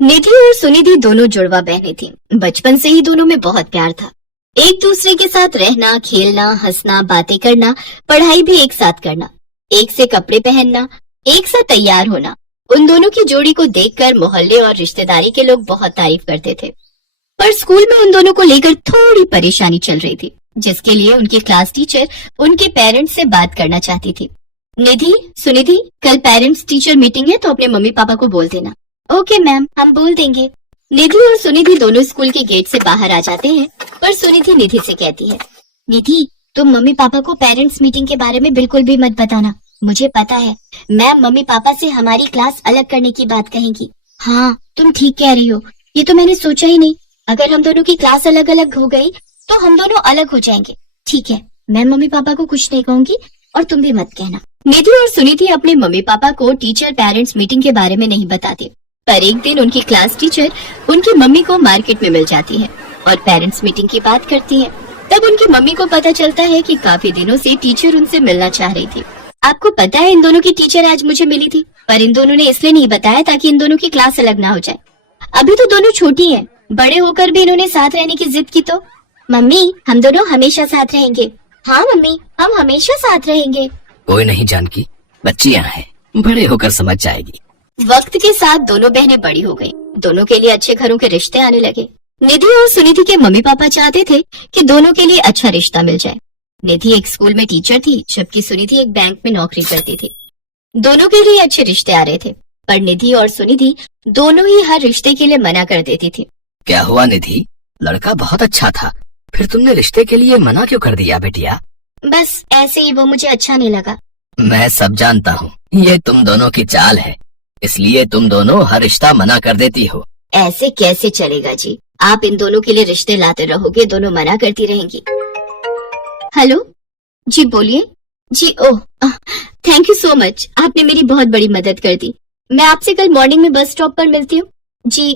निधि और सुनिधि दोनों जुड़वा बहनें थीं। बचपन से ही दोनों में बहुत प्यार था। एक दूसरे के साथ रहना, खेलना, हंसना, बातें करना, पढ़ाई भी एक साथ करना, एक से कपड़े पहनना, एक साथ तैयार होना। उन दोनों की जोड़ी को देखकर मोहल्ले और रिश्तेदारी के लोग बहुत तारीफ करते थे। पर स्कूल में उन दोनों को लेकर थोड़ी परेशानी चल रही थी, जिसके लिए उनकी क्लास टीचर उनके पेरेंट्स से बात करना चाहती थी। निधि, सुनिधि, कल पेरेंट्स टीचर मीटिंग है तो अपने मम्मी पापा को बोल देना। ओके मैम, हम बोल देंगे। निधि और सुनिधि दोनों स्कूल के गेट से बाहर आ जाते हैं, पर सुनिधि निधि से कहती है, निधि, तुम मम्मी पापा को पेरेंट्स मीटिंग के बारे में बिल्कुल भी मत बताना। मुझे पता है मैम मम्मी पापा से हमारी क्लास अलग करने की बात कहेंगी। हाँ, तुम ठीक कह रही हो, ये तो मैंने सोचा ही नहीं। अगर हम दोनों की क्लास अलग अलग हो गई तो हम दोनों अलग हो जाएंगे। ठीक है, मैं मम्मी पापा को कुछ नहीं कहूंगी और तुम भी मत कहना। निधि और सुनिधि अपने मम्मी पापा को टीचर पेरेंट्स मीटिंग के बारे में नहीं बताते। पर एक दिन उनकी क्लास टीचर उनकी मम्मी को मार्केट में मिल जाती है और पेरेंट्स मीटिंग की बात करती है। तब उनकी मम्मी को पता चलता है कि काफी दिनों से टीचर उनसे मिलना चाह रही थी। आपको पता है इन दोनों की टीचर आज मुझे मिली थी, पर इन दोनों ने इसलिए नहीं बताया ताकि इन दोनों की क्लास अलग ना हो जाए। अभी तो दोनों छोटी हैं, बड़े होकर भी इन्होंने साथ रहने की जिद की तो। मम्मी, हम दोनों हमेशा साथ रहेंगे। हाँ मम्मी, हम हमेशा साथ रहेंगे। कोई नहीं जानकी, बच्चियां हैं, बड़े होकर समझ जाएगी। वक्त के साथ दोनों बहनें बड़ी हो गईं। दोनों के लिए अच्छे घरों के रिश्ते आने लगे। निधि और सुनिधि के मम्मी पापा चाहते थे कि दोनों के लिए अच्छा रिश्ता मिल जाए। निधि एक स्कूल में टीचर थी, जबकि सुनिधि एक बैंक में नौकरी करती थी। दोनों के लिए अच्छे रिश्ते आ रहे थे, पर निधि और सुनिधि दोनों ही हर रिश्ते के लिए मना कर देती थी। क्या हुआ निधि? लड़का बहुत अच्छा था, फिर तुमने रिश्ते के लिए मना क्यों कर दिया बेटिया? बस ऐसे ही, वो मुझे अच्छा नहीं लगा। मैं सब जानता हूँ, ये तुम दोनों की चाल है, इसलिए तुम दोनों हर रिश्ता मना कर देती हो। ऐसे कैसे चलेगा जी? आप इन दोनों के लिए रिश्ते लाते रहोगे, दोनों मना करती रहेंगी। हेलो जी, बोलिए। जी, oh thank you so much, आपने मेरी बहुत बड़ी मदद कर दी। मैं आपसे कल मॉर्निंग में बस स्टॉप पर मिलती हूँ। जी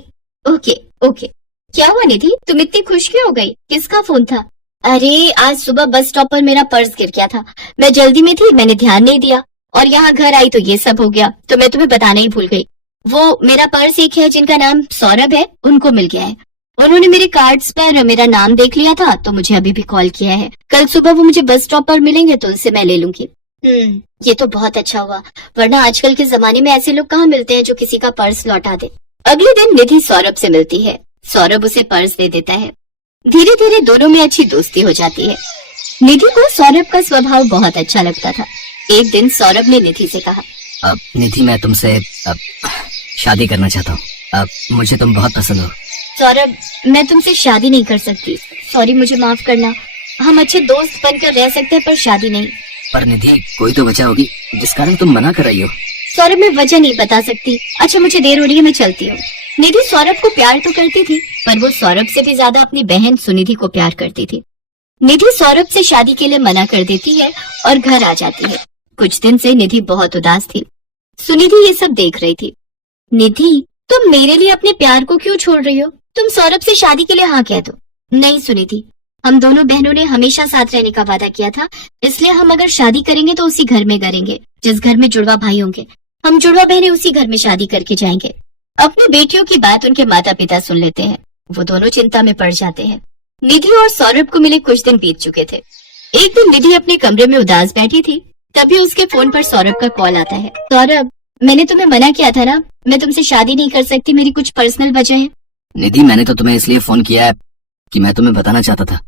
ओके ओके। क्या हुआ निधि, तुम इतनी खुश क्यों हो गई? किसका फोन था? अरे आज सुबह बस स्टॉप पर मेरा पर्स गिर गया था, मैं जल्दी में थी, मैंने ध्यान नहीं दिया और यहाँ घर आई तो ये सब हो गया, तो मैं तुम्हें बताना ही भूल गई। वो मेरा पर्स एक है जिनका नाम सौरभ है, उनको मिल गया है। उन्होंने मेरे कार्ड्स पर मेरा नाम देख लिया था तो मुझे अभी भी कॉल किया है। कल सुबह वो मुझे बस स्टॉप पर मिलेंगे तो उनसे मैं ले लूंगी। ये तो बहुत अच्छा हुआ, वरना आजकल के जमाने में ऐसे लोग कहाँ मिलते हैं जो किसी का पर्स लौटा दे। अगले दिन निधि सौरभ से मिलती है। सौरभ उसे पर्स दे देता है। धीरे धीरे दोनों में अच्छी दोस्ती हो जाती है। निधि को सौरभ का स्वभाव बहुत अच्छा लगता था। एक दिन सौरभ ने निधि से कहा, अब निधि, मैं तुमसे शादी करना चाहता हूँ। मुझे तुम बहुत पसंद हो। सौरभ, मैं तुमसे शादी नहीं कर सकती, सॉरी, मुझे माफ करना। हम अच्छे दोस्त बनकर रह सकते हैं पर शादी नहीं। पर निधि, कोई तो वजह होगी जिस कारण तुम मना कर रही हो। सौरभ, मैं वजह नहीं बता सकती। अच्छा, मुझे देर हो रही है, मैं चलती हूँ। निधि सौरभ को प्यार तो करती थी, पर वो सौरभ से भी ज्यादा अपनी बहन सुनिधि को प्यार करती थी। निधि सौरभ से शादी के लिए मना कर देती है और घर आ जाती है। कुछ दिन से निधि बहुत उदास थी। सुनिधि ये सब देख रही थी। निधि, तुम मेरे लिए अपने प्यार को क्यों छोड़ रही हो? तुम सौरभ से शादी के लिए हाँ कह दो। नहीं सुनिधि, हम दोनों बहनों ने हमेशा साथ रहने का वादा किया था, इसलिए हम अगर शादी करेंगे तो उसी घर में करेंगे जिस घर में जुड़वा भाई होंगे। हम जुड़वा बहनें उसी घर में शादी करके जाएंगे। अपनी बेटियों की बात उनके माता पिता सुन लेते हैं। वो दोनों चिंता में पड़ जाते हैं। निधि और सौरभ को मिले कुछ दिन बीत चुके थे। एक दिन निधि अपने कमरे में उदास बैठी थी, तभी उसके फोन पर सौरभ का कॉल आता है। सौरभ, मैंने तुम्हें मना किया था ना, मैं तुमसे शादी नहीं कर सकती, मेरी कुछ पर्सनल वजह है। निधि, मैंने तो तुम्हें इसलिए फोन किया है कि मैं तुम्हें बताना चाहता था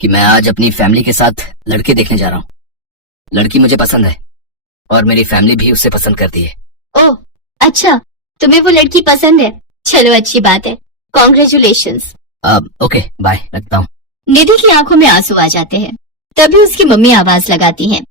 कि मैं आज अपनी फैमिली के साथ लड़के देखने जा रहा हूँ। लड़की मुझे पसंद है और मेरी फैमिली भी उसे पसंद करती है। ओह अच्छा, तुम्हें वो लड़की पसंद है? चलो अच्छी बात है, कॉन्ग्रेचुलेशंस। ओके बाय, रखता हूँ। निधि की आंखों में आंसू आ जाते हैं। तभी उसकी मम्मी आवाज लगाती हैं,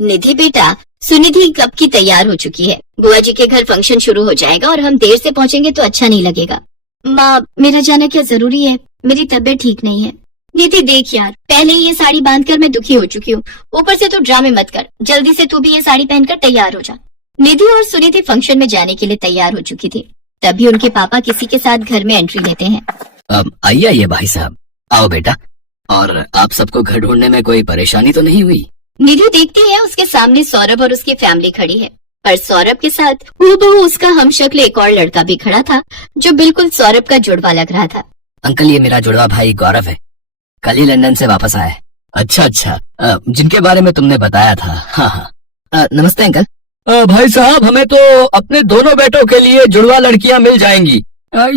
निधि बेटा, सुनिधि कब की तैयार हो चुकी है। बुआ जी के घर फंक्शन शुरू हो जाएगा और हम देर से पहुंचेंगे तो अच्छा नहीं लगेगा। माँ, मेरा जाना क्या जरूरी है? मेरी तबीयत ठीक नहीं है। निधि देख यार, पहले ही ये साड़ी बांधकर मैं दुखी हो चुकी हूँ, ऊपर से तू ड्रामे मत कर। जल्दी से तू भी ये साड़ी पहनकर तैयार हो जा। निधि और सुनिधि फंक्शन में जाने के लिए तैयार हो चुकी थी। तभी उनके पापा किसी के साथ घर में एंट्री लेते हैं। आइए आइए भाई साहब, आओ बेटा। और आप सबको घर ढूंढने में कोई परेशानी तो नहीं हुई? निधि देखती है उसके सामने सौरभ और उसकी फैमिली खड़ी है। पर सौरभ के साथ हूबहू उसका हमशक्ल एक और लड़का भी खड़ा था जो बिल्कुल सौरभ का जुड़वा लग रहा था। अंकल, ये मेरा जुड़वा भाई गौरव है, कल ही लंदन से वापस आया है। अच्छा अच्छा, जिनके बारे में तुमने बताया था। हाँ हाँ, नमस्ते अंकल। भाई साहब, हमें तो अपने दोनों बेटों के लिए जुड़वा लड़कियां मिल जाएंगी।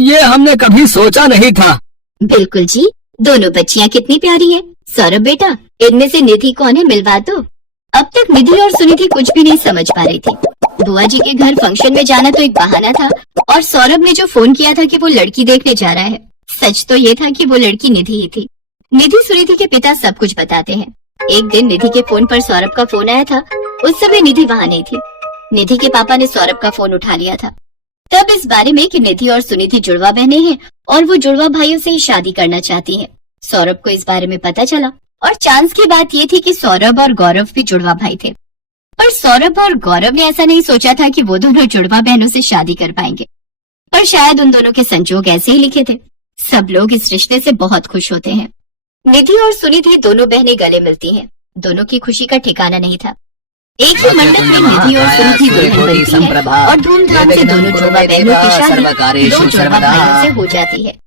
ये हमने कभी सोचा नहीं था। बिल्कुल जी, दोनों बच्चियां कितनी प्यारी हैं। सौरभ बेटा, इनमें से निधि कौन है, मिलवा दो। अब तक निधि और सुनिधि कुछ भी नहीं समझ पा रही थी। बुआ जी के घर फंक्शन में जाना तो एक बहाना था, और सौरभ ने जो फोन किया था कि वो लड़की देखने जा रहा है, सच तो ये था कि वो लड़की निधि ही थी। निधि सुनिधि के पिता सब कुछ बताते हैं। एक दिन निधि के फोन पर सौरभ का फोन आया था। उस समय निधि वहाँ नहीं थी। निधि के पापा ने सौरभ का फोन उठा लिया था। तब इस बारे में कि निधि और सुनिधि जुड़वा बहनें हैं और वो जुड़वा भाइयों से ही शादी करना चाहती हैं। सौरभ को इस बारे में पता चला, और चांस की बात ये थी कि सौरभ और गौरव भी जुड़वा भाई थे। पर सौरभ और गौरव ने ऐसा नहीं सोचा था कि वो दोनों जुड़वा बहनों से शादी कर पाएंगे। पर शायद उन दोनों के संजोग ऐसे ही लिखे थे। सब लोग इस रिश्ते से बहुत खुश होते हैं। निधि और सुनिधि दोनों बहनें गले मिलती हैं। दोनों की खुशी का ठिकाना नहीं था। एक ही मंडप में निधि और सुनिधि दुल्हन बनती है और धूमधाम से दोनों जुड़वा बहनों की शादी दो जुड़वा भाइयों से हो जाती है।